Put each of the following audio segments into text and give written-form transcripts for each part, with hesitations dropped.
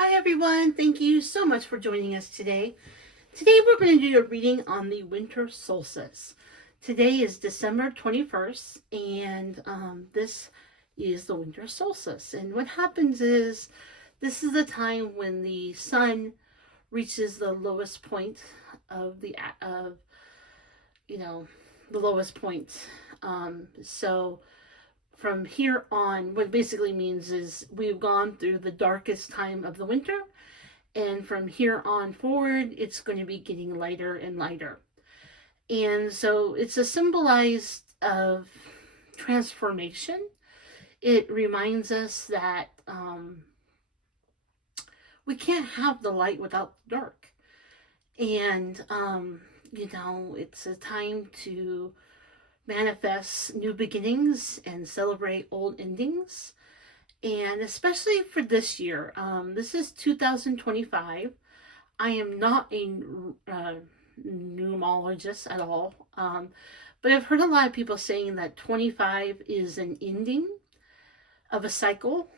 Hi everyone, thank you so much for joining us today. Today we're going to do a reading on the Winter Solstice. Today is December 21st and this is the Winter Solstice. And what happens is this is the time when the sun reaches the lowest point of the lowest point. So from here on, what it basically means is we've gone through the darkest time of the winter, and from here on forward, it's going to be getting lighter and lighter. And so it's a symbolized of transformation. It reminds us that we can't have the light without the dark. And, it's a time to manifest new beginnings and celebrate old endings. And especially for this year, this is 2025. I am not a numerologist at all, but I've heard a lot of people saying that 25 is an ending of a cycle,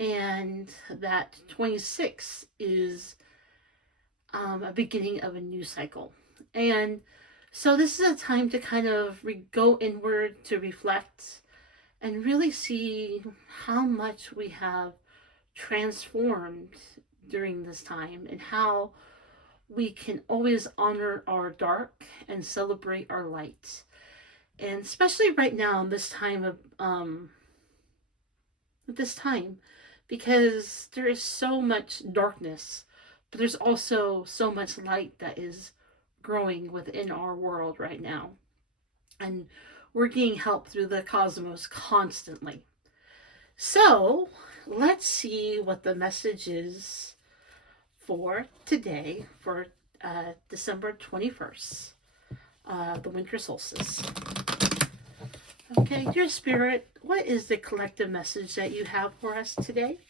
and that 26 is a beginning of a new cycle. And so this is a time to kind of go inward, to reflect and really see how much we have transformed during this time, and how we can always honor our dark and celebrate our light. And especially right now in this time, because there is so much darkness, but there's also so much light that is growing within our world right now. And we're getting help through the cosmos constantly. So let's see what the message is for today, for December 21st, the winter solstice. Okay, dear Spirit, what is the collective message that you have for us today?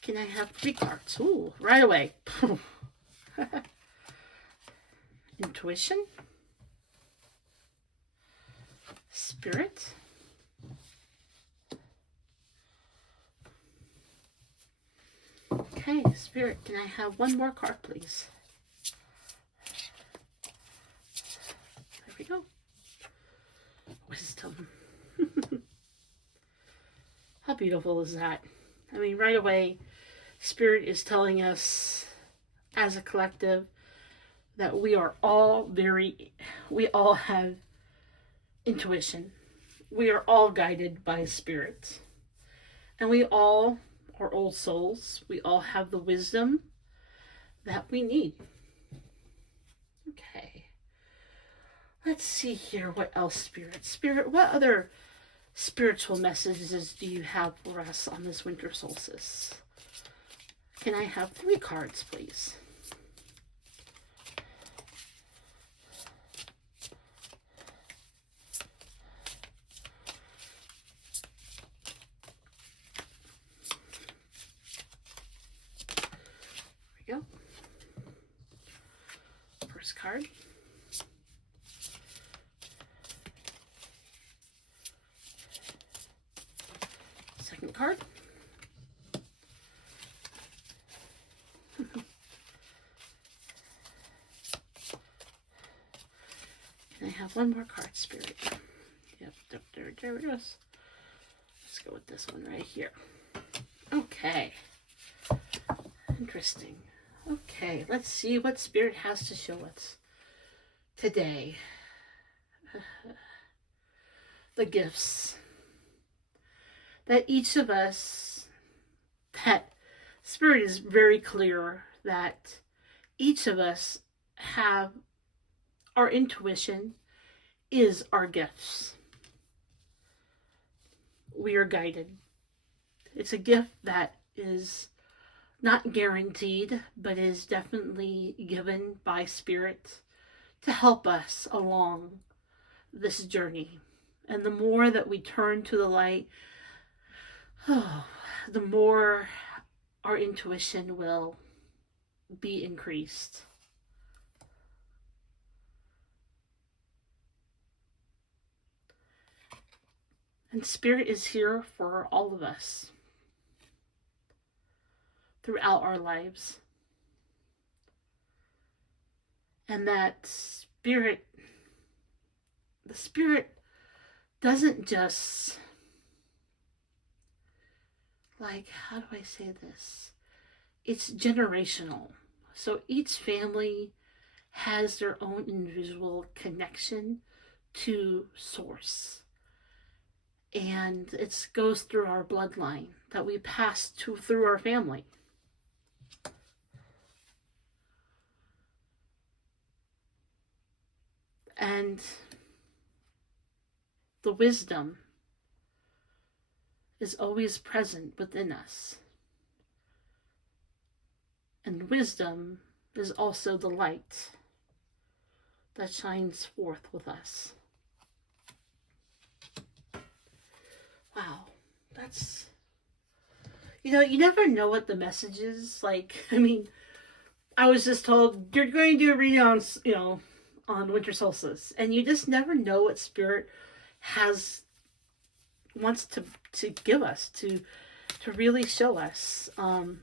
Can I have 3 cards? Ooh, right away. Intuition, Spirit, okay, Spirit, can I have 1 more card, please? There we go. Wisdom. How beautiful is that? I mean, right away, Spirit is telling us as a collective that we all have intuition. We are all guided by Spirit. And we all are old souls. We all have the wisdom that we need. Okay. Let's see here. What else, Spirit, what other spiritual messages do you have for us on this winter solstice? Can I have 3 cards, please? There we go. First card. Second card. Can I have 1 more card, Spirit? Yep, there it goes. Let's go with this one right here. Okay. Interesting. Okay, let's see what Spirit has to show us today. The gifts that each of us, that Spirit is very clear that each of us have, our intuition is our gifts. We are guided. It's a gift that is not guaranteed, but is definitely given by Spirit to help us along this journey. And the more that we turn to the light, the more our intuition will be increased. And Spirit is here for all of us, throughout our lives. And that the Spirit doesn't just, like, how do I say this? It's generational. So each family has their own individual connection to Source. And it goes through our bloodline that we pass through our family. And the wisdom is always present within us. And wisdom is also the light that shines forth with us. Wow, that's, you never know what the message is. Like, I mean, I was just told you're going to do a reading on, on Winter Solstice, and you just never know what Spirit wants to give us, to really show us. And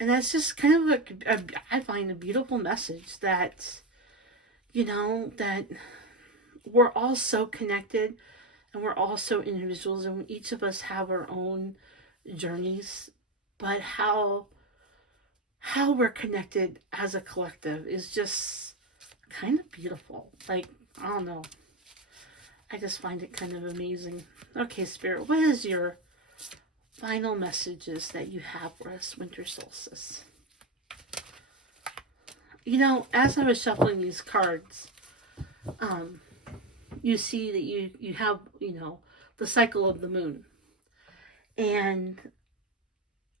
that's just kind of I find a beautiful message that, that we're all so connected, and we're all so individuals, and each of us have our own journeys, but how we're connected as a collective is just kind of beautiful. Like, I don't know. I just find it kind of amazing. Okay, Spirit, what is your final messages that you have for us, Winter Solstice? As I was shuffling these cards, you see that you have, the cycle of the moon. And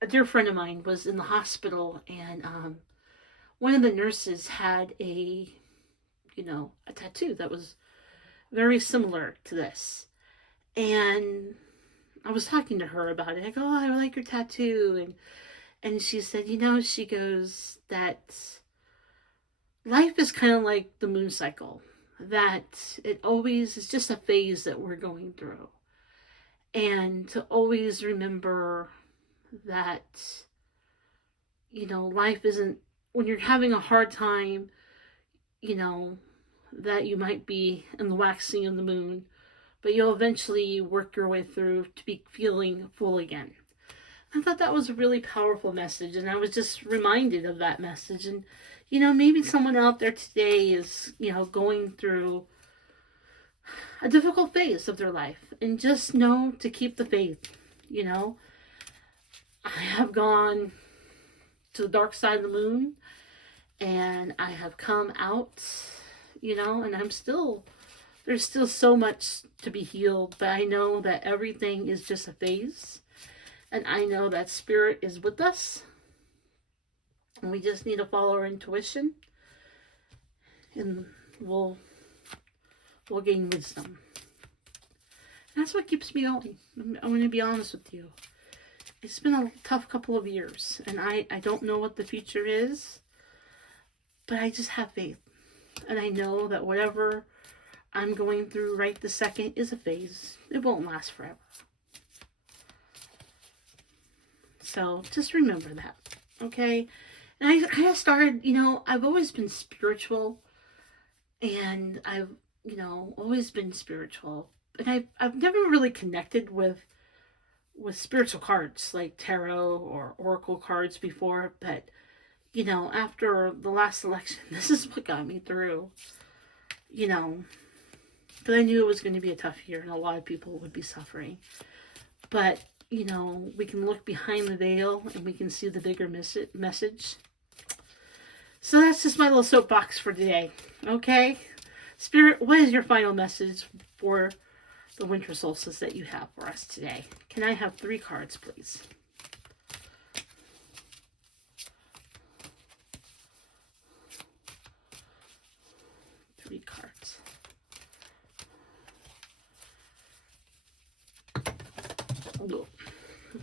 a dear friend of mine was in the hospital, and one of the nurses had a tattoo that was very similar to this. And I was talking to her about it. I go, oh, I like your tattoo. And she said, she goes, that life is kind of like the moon cycle, that it always is just a phase that we're going through. And to always remember that, life isn't, when you're having a hard time, that you might be in the waxing of the moon, but you'll eventually work your way through to be feeling full again. I thought that was a really powerful message, and I was just reminded of that message. And, maybe someone out there today is, going through a difficult phase of their life, and just know to keep the faith. I have gone to the dark side of the moon, and I have come out, and there's still so much to be healed, but I know that everything is just a phase, and I know that Spirit is with us, and we just need to follow our intuition, and we'll gain wisdom. And that's what keeps me going. I'm going to be honest with you. It's been a tough couple of years, and I don't know what the future is, but I just have faith. And I know that whatever I'm going through right this second is a phase. It won't last forever. So just remember that, okay? And I kind of started, I've always been spiritual, and I've, always been spiritual. And I've never really connected with spiritual cards like tarot or oracle cards before, but after the last election, this is what got me through, because I knew it was going to be a tough year and a lot of people would be suffering. But, we can look behind the veil and we can see the bigger message. So that's just my little soapbox for today, okay? Spirit, what is your final message for the Winter Solstice that you have for us today? Can I have 3 cards, please? Cards.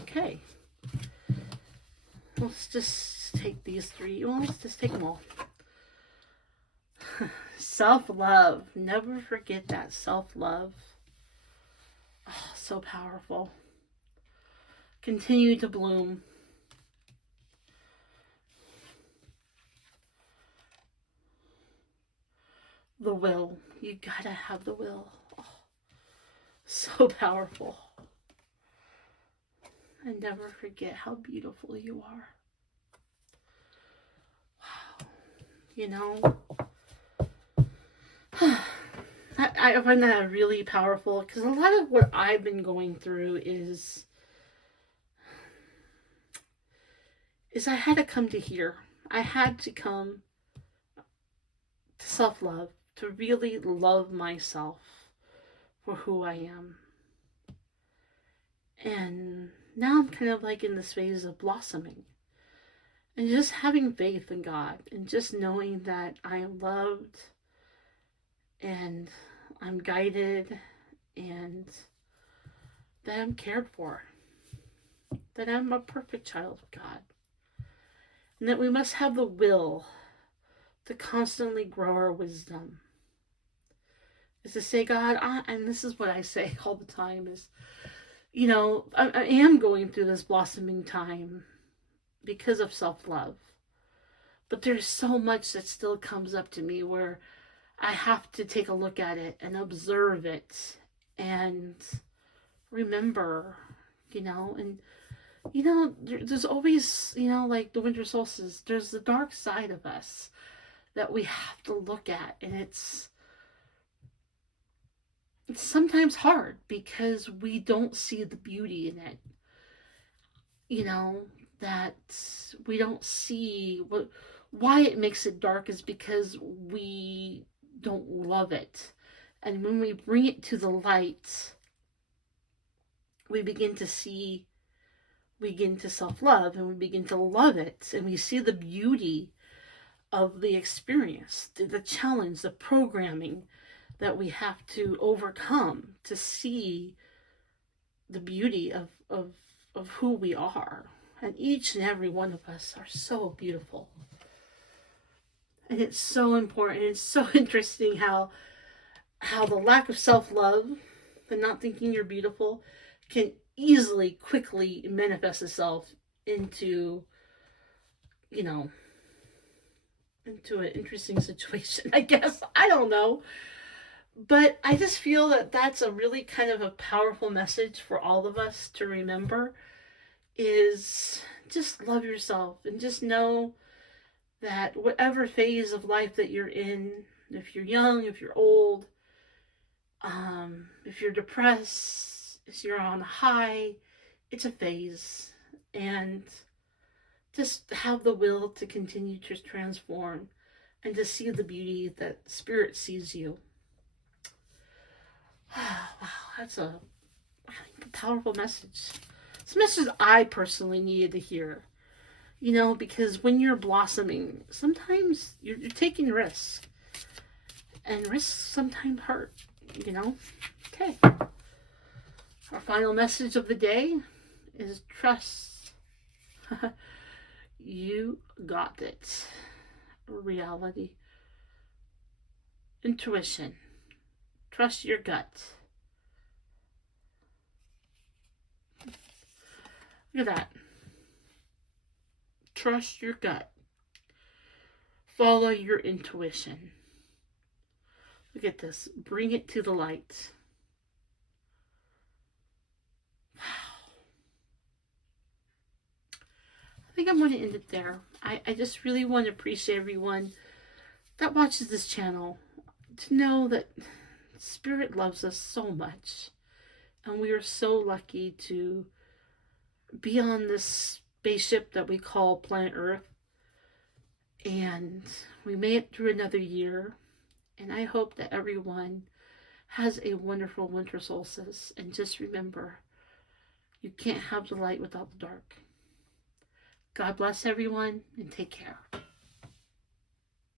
Okay. Let's just take these 3. Well, let's just take them all. Self-love. Never forget that. Self-love. Oh, so powerful. Continue to bloom. the will. You gotta have the will. Oh, so powerful. And never forget how beautiful you are. Wow. You know, I find that really powerful because a lot of what I've been going through is I had to come to here. I had to come to self-love, to really love myself for who I am. And now I'm kind of like in this phase of blossoming and just having faith in God and just knowing that I am loved and I'm guided and that I'm cared for, that I'm a perfect child of God, and that we must have the will to constantly grow our wisdom. Is to say, God, and this is what I say all the time is, you know, I am going through this blossoming time because of self-love. But there's so much that still comes up to me where I have to take a look at it and observe it and remember, and, there's always, like the winter solstice, there's the dark side of us that we have to look at. And it's sometimes hard because we don't see the beauty in it. That we don't see why it makes it dark is because we don't love it. And when we bring it to the light, we begin to see, we begin to self-love and we begin to love it. And we see the beauty of the experience, the challenge, the programming that we have to overcome to see the beauty of who we are. And each and every one of us are so beautiful. And it's so important. It's so interesting how the lack of self-love and not thinking you're beautiful can easily, quickly manifest itself into, into an interesting situation, I guess. I don't know. But I just feel that that's a really kind of a powerful message for all of us to remember is just love yourself and just know that whatever phase of life that you're in, if you're young, if you're old, if you're depressed, if you're on a high, it's a phase. And just have the will to continue to transform and to see the beauty that Spirit sees you. Wow, that's a powerful message. It's a message I personally needed to hear. Because when you're blossoming, sometimes you're taking risks. And risks sometimes hurt, Okay. Our final message of the day is trust. You got it. Reality. Intuition. Trust your gut. Look at that. Trust your gut. Follow your intuition. Look at this. Bring it to the light. Wow. I think I'm going to end it there. I just really want to appreciate everyone that watches this channel to know that Spirit loves us so much. And we are so lucky to be on this spaceship that we call planet Earth. And we made it through another year. And I hope that everyone has a wonderful winter solstice. And just remember, you can't have the light without the dark. God bless everyone and take care.